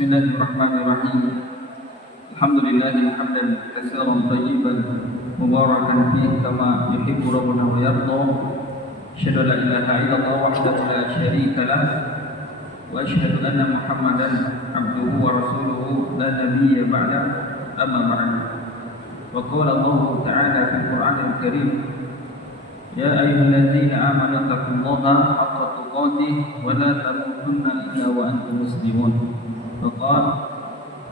Bismillahirrahmanirrahim. Alhamdulillahi hamdan katsiran thayyiban mubarakan fihi kama yuhibbu rabbuna wa yarda. Asyhadu an la ilaha illallah wahdahu la syarika lah wa asyhadu anna Muhammadan abduhu wa rasuluhu la nabiyya ba'da, amma ba'd. Wa qala Allah ta'ala fil Qur'anil Karim, ya ayyuhalladzina amanu taqullaha haqqa tuqatih wa la tamutunna illa wa antum muslimun. فقال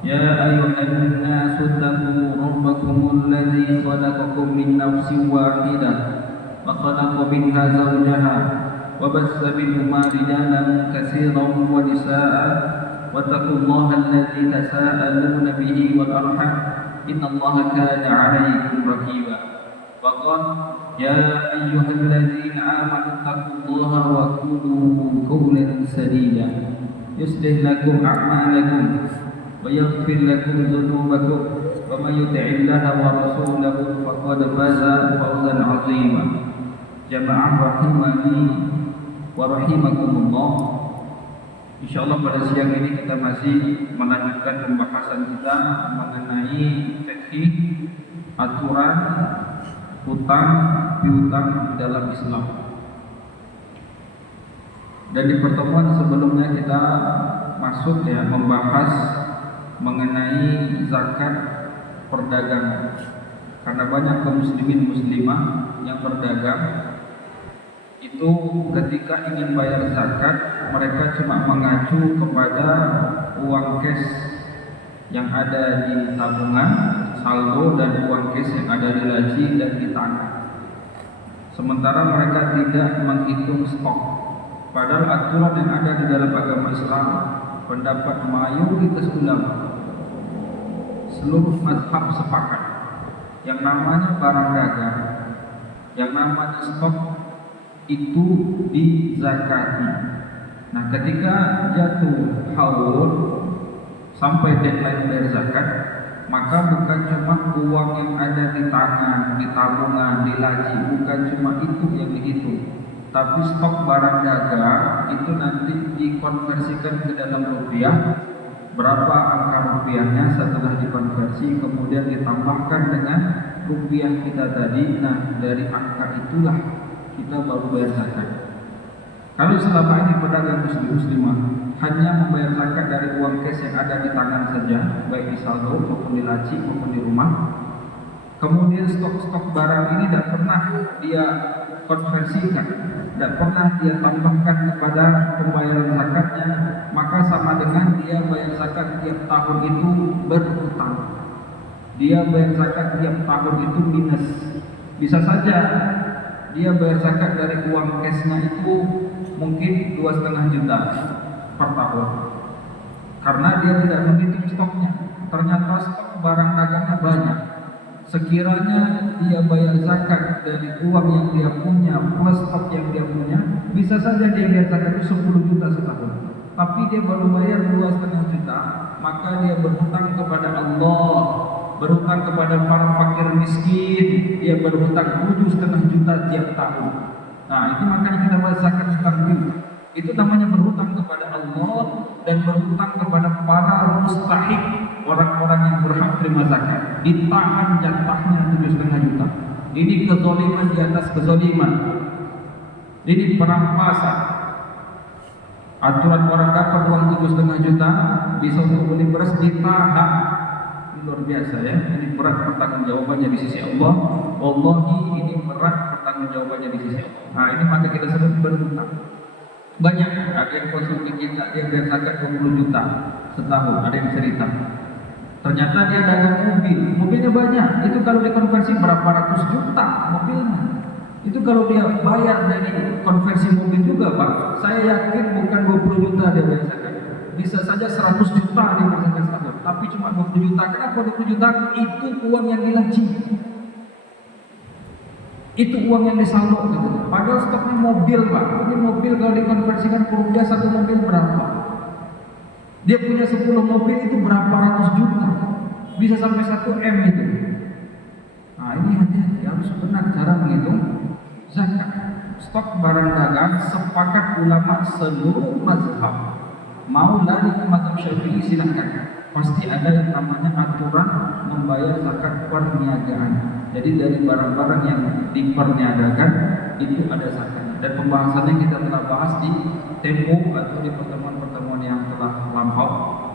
يا أيها الناس اتقوا ربكم الذي خلقكم من نفس واحدة وخلق منها زوجها وبث منهما رجالا كثيرا ونساء واتقوا الله الذي تساءلون به والأرحام إن الله كان عليكم رقيبا. وقال يا أيها الذين آمنوا اتقوا الله وقولوا قولا سديدا يصلح لكم أعمالكم ويغفر لكم ذنوبكم ومن يطع الله ورسوله فقد فاز فوزا عظيما. Jamaah rahimani wa rahimakumullah. Insyaallah pada siang ini kita masih melanjutkan pembahasan kita mengenai fikih aturan hutang piutang dalam Islam. Dan di pertemuan sebelumnya kita masuk membahas mengenai zakat perdagangan. Karena banyak kaum muslimin muslimah yang berdagang itu ketika ingin bayar zakat mereka cuma mengacu kepada uang cash yang ada di tabungan, saldo, dan uang cash yang ada di laci dan di tangan. Sementara mereka tidak menghitung stok. Padahal aturan yang ada di dalam agama Islam, pendapat mayoritas ulama, seluruh mazhab sepakat, yang namanya barang dagang, yang namanya stok itu dizakati. Nah, ketika jatuh haul sampai deadline bayar zakat, maka bukan cuma uang yang ada di tangan, di tabungan, di laci, bukan cuma itu yang dihitung, tapi stok barang dagang itu nanti dikonversikan ke dalam rupiah. Berapa angka rupiahnya setelah dikonversi, kemudian ditambahkan dengan rupiah kita tadi. Nah, dari angka itulah kita baru bayar zakat. Kalau selama ini pedagang muslimah hanya membayar zakat dari uang cash yang ada di tangan saja, baik di saldo maupun di laci maupun di rumah, kemudian stok-stok barang ini tidak pernah dia konversikan, tidak pernah dia tambahkan kepada pembayaran zakatnya, maka sama dengan dia bayar zakat tiap tahun itu berhutang. Dia bayar zakat tiap tahun itu minus. Bisa saja dia bayar zakat dari uang cashnya itu mungkin 2,5 juta per tahun, karena dia tidak menghitung stoknya. Ternyata stok barang dagangnya banyak. Sekiranya dia bayar zakat dari uang yang dia punya plus stok yang dia punya, bisa saja dia bayar zakat itu 10 juta setahun, tapi dia baru bayar 2,5 juta, maka dia berhutang kepada Allah, berhutang kepada para fakir miskin, dia berhutang 7,5 juta tiap tahun. Nah, itu makanya kita bahas zakat hutang piutang. Itu namanya berhutang kepada Allah dan berhutang kepada para mustahik, orang-orang yang berhak terima zakat. Ditahan jatahnya 7,5 juta. Ini kezaliman di atas kezaliman. Ini perampasan. Aturan orang dapat uang 7,5 juta bisa untuk beli beras, ditahan. Ini luar biasa ya. Ini berat pertanggungjawabannya di sisi Allah. Wallahi ini berat pertanggungjawabannya di sisi Allah. Nah, ini maka kita sebut berhutang. Banyak, ada yang konsultasi kita, dia bayar zakat 20 juta setahun, ada yang cerita. Ternyata dia dagang mobil, mobilnya banyak. Itu kalau dikonversi berapa ratus juta mobilnya. Itu kalau dia bayar dari konversi mobil juga, Pak. Saya yakin bukan 20 juta dia bayar zakat. Bisa saja 100 juta dia bayar zakat setahun, tapi cuma 20 juta. Kenapa 20 juta? Itu uang yang dilaci. Itu uang yang disaldo gitu. Padahal stoknya mobil, Pak. Ini mobil kalau dikonversikan ke rupiah, satu mobil berapa? Dia punya 10 mobil, itu berapa ratus juta? Bisa sampai 1 M itu. Nah, ini hati-hati, harus benar cara menghitung zakat. Stok barang dagang sepakat ulama seluruh mazhab Mau lari ke mazhab Syafi'i silahkan. Pasti ada yang namanya aturan membayar zakat perniagaan. Jadi dari barang-barang yang diperniagakan itu ada zakatnya. Dan pembahasannya kita telah bahas di tempo atau di pertemuan-pertemuan yang telah lampau.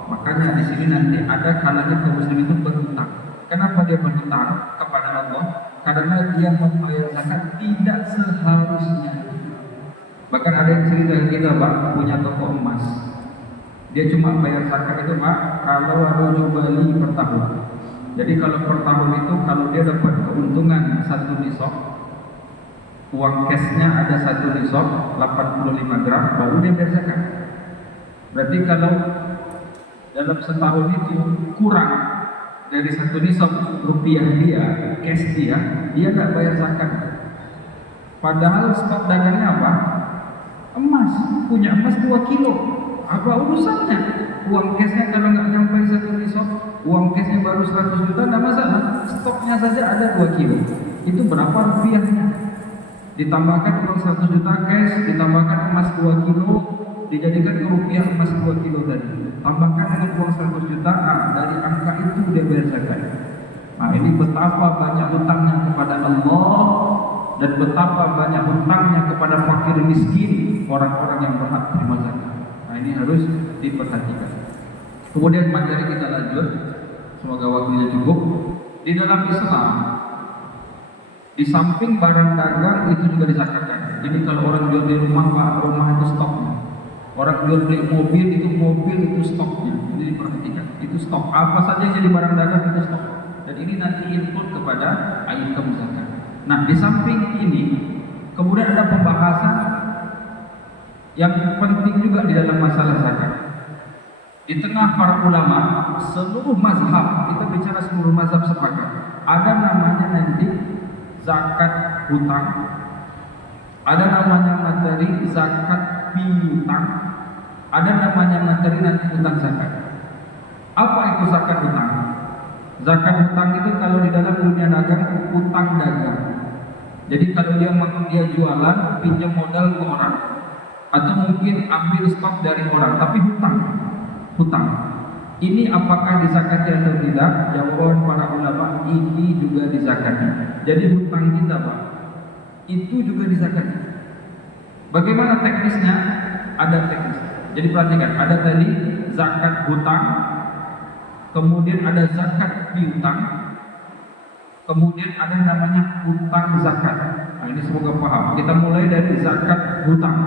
Makanya di sini nanti ada kalanya kaum muslim itu berhutang. Kenapa dia berhutang kepada Allah? Karena dia membayar zakat tidak seharusnya. Bahkan ada yang cerita kita, Pak, punya toko emas. Dia cuma bayar zakat itu, Pak, kalau rujuk Bali per tahun. Jadi kalau per tahun itu, kalau dia dapat keuntungan 1 nisab, uang cashnya ada 1 nisab 85 gram, baru dia bayar zakat. Berarti kalau dalam setahun itu kurang dari 1 nisab rupiah dia, cash dia tidak bayar zakat. Padahal stok dagangnya apa? Emas, punya emas 2 kilo. Apa urusannya? Uang cashnya kalau nggak sampai 1 nisab, uang cashnya baru 100 juta, tidak masalah. Stoknya saja ada 2 kilo. Itu berapa rupiahnya? Ditambahkan uang 100 juta cash, ditambahkan emas 2 kilo, dijadikan ke rupiah emas 2 kilo tadi. Tambahkan dengan uang 100 juta, dari angka itu dia bayar zakat. Nah, ini betapa banyak hutangnya kepada Allah dan betapa banyak hutangnya kepada fakir miskin, orang-orang yang berhak terima zakat. Nah, ini harus diperhatikan. Kemudian materi kita lanjut, semoga waktunya cukup. Di dalam Islam, di samping barang dagang itu juga dizakatkan. Jadi kalau orang jual di rumah, Pak, rumah itu stoknya. Orang jual beli mobil itu stoknya. Jadi diperhatikan. Itu stok apa saja yang jadi barang dagang itu stok. Dan ini nanti input kepada item zakat. Nah, di samping ini kemudian ada pembahasan yang penting juga di dalam masalah zakat. Di tengah para ulama, seluruh mazhab, kita bicara seluruh mazhab sepakat, ada namanya nanti zakat hutang, ada namanya materi zakat piutang, ada namanya materi nanti hutang zakat. Apa itu zakat hutang? Zakat hutang itu kalau di dalam dunia dagang, hutang dagang. Jadi kalau dia jualan, pinjam modal ke orang, atau mungkin ambil stok dari orang, tapi hutang. Ini apakah dizakati atau tidak? Jawaban para ulama, ini juga dizakati. Jadi hutang kita, Pak, itu juga dizakati. Bagaimana teknisnya? Ada teknis. Jadi perhatikan, ada tadi zakat hutang, kemudian ada zakat piutang, kemudian ada namanya hutang zakat. Nah, ini semoga paham. Kita mulai dari zakat hutang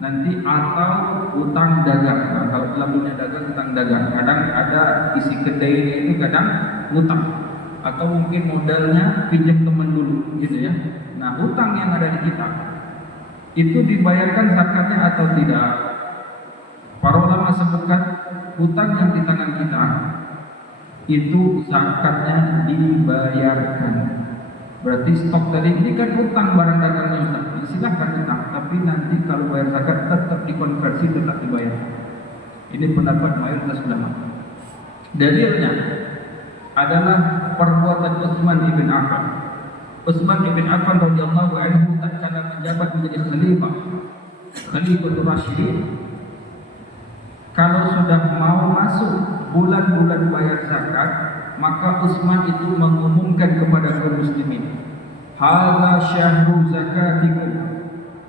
nanti atau hutang dagang. Nah, kalau dalam dunia dagang, hutang dagang kadang ada isi kedainya itu kadang hutang, atau mungkin modalnya pinjam teman dulu gitu ya. Nah, hutang yang ada di kita itu dibayarkan zakatnya atau tidak? Para ulama sebutkan hutang yang di tangan kita itu zakatnya dibayarkan. Berarti stok tadi ini kan hutang barang dagangnya Ustaz. Silahkan hutang, tapi nanti kalau bayar zakat tetap dikonversi, tetap dibayar. Ini pendapat mayoritas ulama. Dalilnya adalah perbuatan Utsman ibn Affan. Utsman ibn Affan radhiyallahu anhu tatkala menjabat menjadi Khalifatul Rasyidin, kalau sudah mau masuk bulan-bulan bayar zakat, maka Utsman itu mengumumkan kepada kaum muslimin, hadza syahru zakatikum,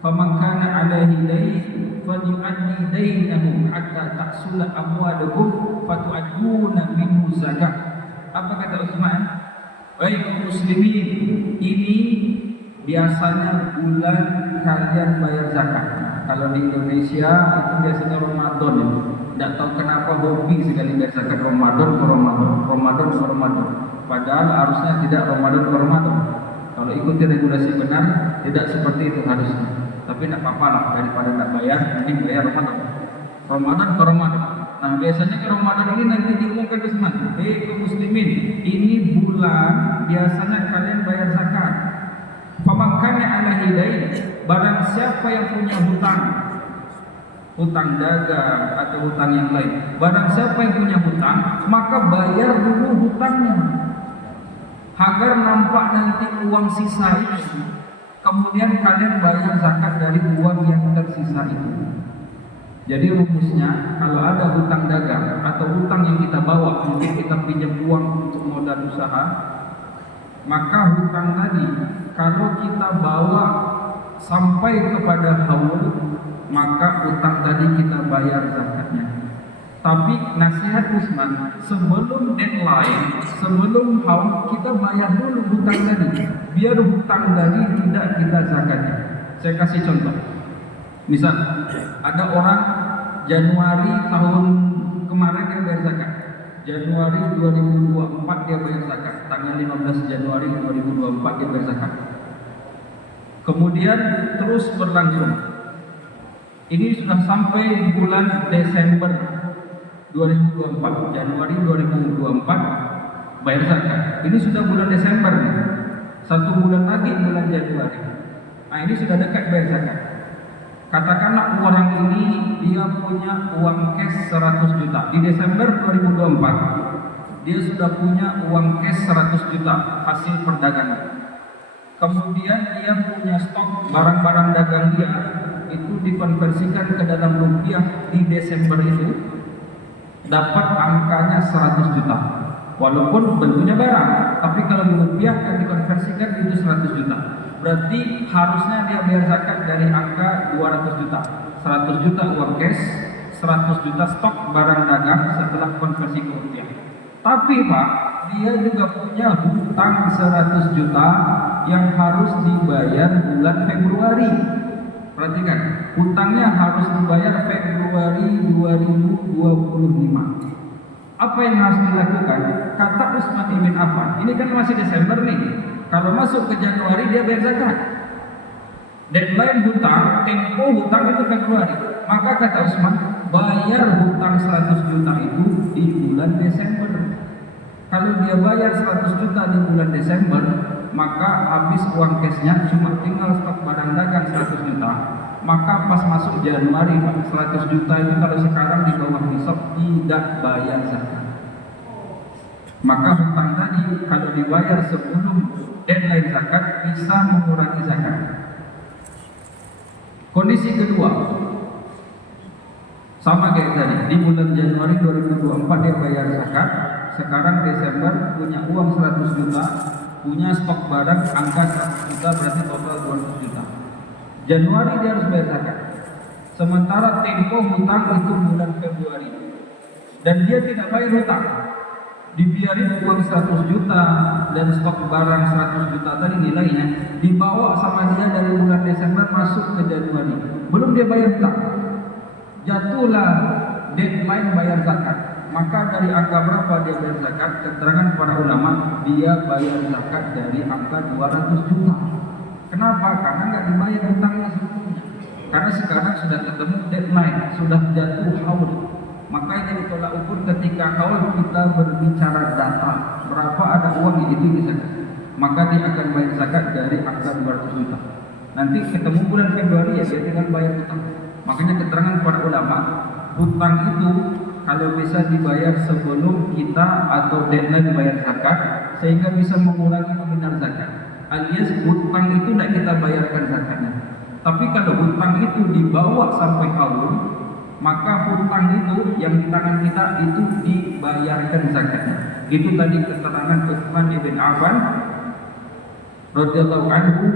faman kana alaihi dayn falyu'addi daynahu hatta tahsula amwalukum fatu'adduna minhu zakat. Apa kata Utsman? Baik kaum muslimin, ini biasanya bulan kalian bayar zakat. Kalau di Indonesia itu biasanya Ramadan ya. Tidak tahu kenapa hobi sekali bayar zakat Ramadan ke Ramadan. Padahal harusnya tidak Ramadan ke Ramadan. Kalau ikuti regulasi benar, tidak seperti itu harusnya. Tapi tidak apa-apa lah, daripada tidak bayar, ini bayar Ramadan ke Ramadan. Nah, biasanya ke Ramadan ini nanti diumumkan ke Utsman, kaum muslimin, ini bulan biasanya kalian bayar zakat. Faman kana alaihi dayn, barang siapa yang punya hutang dagang atau hutang yang lain, barang siapa yang punya hutang, maka bayar dulu hutangnya, agar nampak nanti uang sisa itu, kemudian kalian bayar zakat dari uang yang tersisa itu. Jadi rumusnya, kalau ada hutang dagang atau hutang yang kita bawa untuk kita pinjam uang untuk modal usaha, maka hutang tadi kalau kita bawa sampai kepada haul, maka hutang tadi kita bayar zakatnya. Tapi nasihat Usman, sebelum deadline, sebelum haul, kita bayar dulu hutang tadi, biar hutang tadi tidak kita zakatnya. Saya kasih contoh. Misal ada orang Januari tahun kemarin dia bayar zakat. Januari 2024 dia bayar zakat. Tanggal 15 Januari 2024 dia bayar zakat. Kemudian terus berlangsung. Ini sudah sampai bulan Desember 2024. Januari 2024 bayar zakat. Ini sudah bulan Desember. 1 bulan lagi bulan Januari. Nah, ini sudah dekat bayar zakat. Katakanlah orang ini dia punya uang cash 100 juta. Di Desember 2024 dia sudah punya uang cash 100 juta hasil perdagangan. Kemudian dia punya stok barang-barang dagang dia itu dikonversikan ke dalam rupiah di Desember itu dapat angkanya 100 juta. Walaupun bentuknya barang, tapi kalau dirupiahkan dikonversikan itu 100 juta. Berarti harusnya dia bayar zakat dari angka 200 juta. 100 juta uang cash, 100 juta stok barang dagang setelah konversi ke rupiah. Tapi Pak, dia juga punya hutang 100 juta yang harus dibayar bulan Februari. Perhatikan, hutangnya harus dibayar Februari 2025. Apa yang harus dilakukan? Kata Utsman bin Affan, ini kan masih Desember nih. Kalau masuk ke Januari dia bayar zakat. Deadline hutang, tempo hutang itu Februari. Maka kata Utsman, bayar hutang 100 juta itu di bulan Desember. Kalau dia bayar 100 juta di bulan Desember, maka habis uang cashnya cuma tinggal stok barang dagang 100 juta. Maka pas masuk Januari 100 juta itu kalau sekarang di bawah nisab tidak bayar zakat. Maka hutang tadi kalau dibayar sebelum deadline zakat bisa mengurangi zakat. Kondisi kedua sama kayak tadi, di bulan Januari 2024 dia bayar zakat. Sekarang Desember punya uang 100 juta, punya stok barang angka 100 juta, berarti total 200 juta. Januari dia harus bayar zakat. Sementara tempo hutang itu bulan Februari. Dan dia tidak bayar hutang. Dibiarin uang 100 juta dan stok barang 100 juta tadi nilainya dibawa sama dia dari bulan Desember masuk ke Januari. Belum dia bayar hutang. Jatuhlah deadline bayar zakat. Maka dari angka berapa dia bayar zakat? Keterangan para ulama, dia bayar zakat dari angka 200 juta. Kenapa? Karena nggak dibayar hutangnya sebelumnya. Karena sekarang sudah ketemu deadline, sudah jatuh haul. Maka ini ditolak ukur ketika haul kita berbicara data. Berapa ada uang itu bisa. Maka dia akan bayar zakat dari angka 200 juta. Nanti ketemu bulan Februari ya dia tinggal bayar hutang. Makanya keterangan para ulama, hutang itu kalau bisa dibayar sebelum kita atau deadline bayar zakat sehingga bisa mengurangi nominal zakat. Alias hutang itu tidak kita bayarkan zakatnya. Tapi kalau hutang itu dibawa sampai haul, maka hutang itu yang di tangan kita itu dibayarkan zakatnya. Itu tadi keterangan Utsman bin Affan radhiyallahu anhu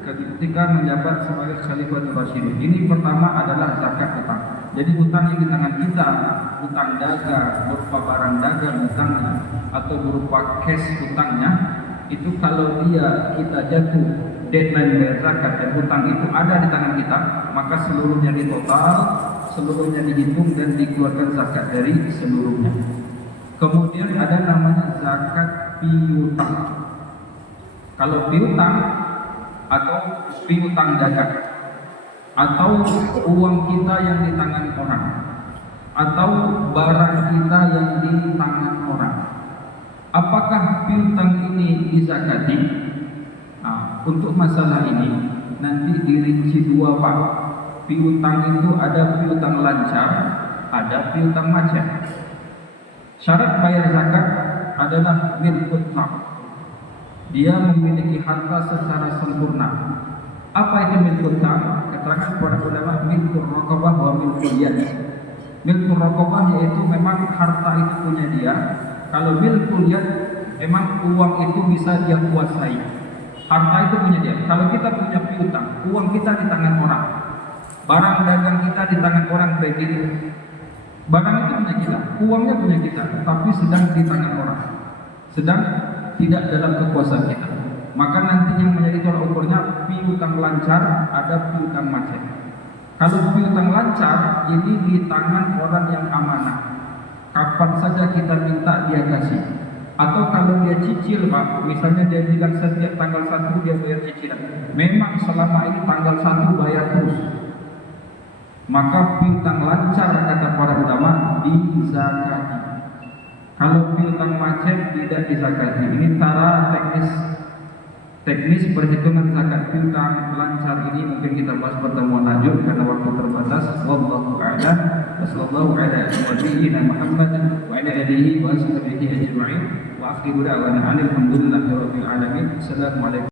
ketika menjabat sebagai Khalifatul Rasyidin. Ini pertama adalah zakat hutang. Jadi hutang yang di tangan kita, hutang dagang berupa barang dagang hutangnya atau berupa cash hutangnya, itu kalau dia kita jatuh deadline bayar zakat dan hutang itu ada di tangan kita, maka seluruhnya ditotal, seluruhnya dihitung dan dikeluarkan zakat dari seluruhnya. Kemudian ada namanya zakat piutang. Kalau piutang atau piutang dagang atau uang kita yang di tangan orang atau barang kita yang di tangan orang, apakah piutang ini dizakati? Nah, untuk masalah ini nanti dirinci dua Pak. Piutang itu ada piutang lancar, ada piutang macet. Syarat bayar zakat adalah milkut hak. Dia memiliki harta secara sempurna. Apa itu milkul tam? Keterangan para ulama, milkul raqabah wa milkul yad. Milkul raqabah yaitu memang harta itu punya dia. Kalau milkul yad memang uang itu bisa dia kuasai. Harta itu punya dia. Kalau kita punya piutang, uang kita di tangan orang, barang dagang kita di tangan orang, kredit, barang itu punya kita, uangnya punya kita, tapi sedang di tangan orang, sedang tidak dalam kekuasaan kita. Maka nanti yang menjadi tolak ukurnya piutang lancar, ada piutang macet. Kalau piutang lancar, ini di tangan orang yang amanah. Kapan saja kita minta dia kasih. Atau kalau dia cicil, Pak, misalnya dia bilang setiap tanggal 1 dia bayar cicilan. Memang selama ini tanggal 1 bayar terus. Maka piutang lancar kata para ulama dizakati. Kalau piutang macet tidak dizakati. Ini cara teknis perhitungan zakat piutang lancar ini mungkin kita bahas pertemuan lanjut karena waktu terbatas. Wallahu a'lam. Wassallallahu ala nabiyyina Muhammad wa ala alihi wa sahbihi ajma'in. Wa akhiru da'wana alhamdulillahi rabbil alamin. Assalamualaikum.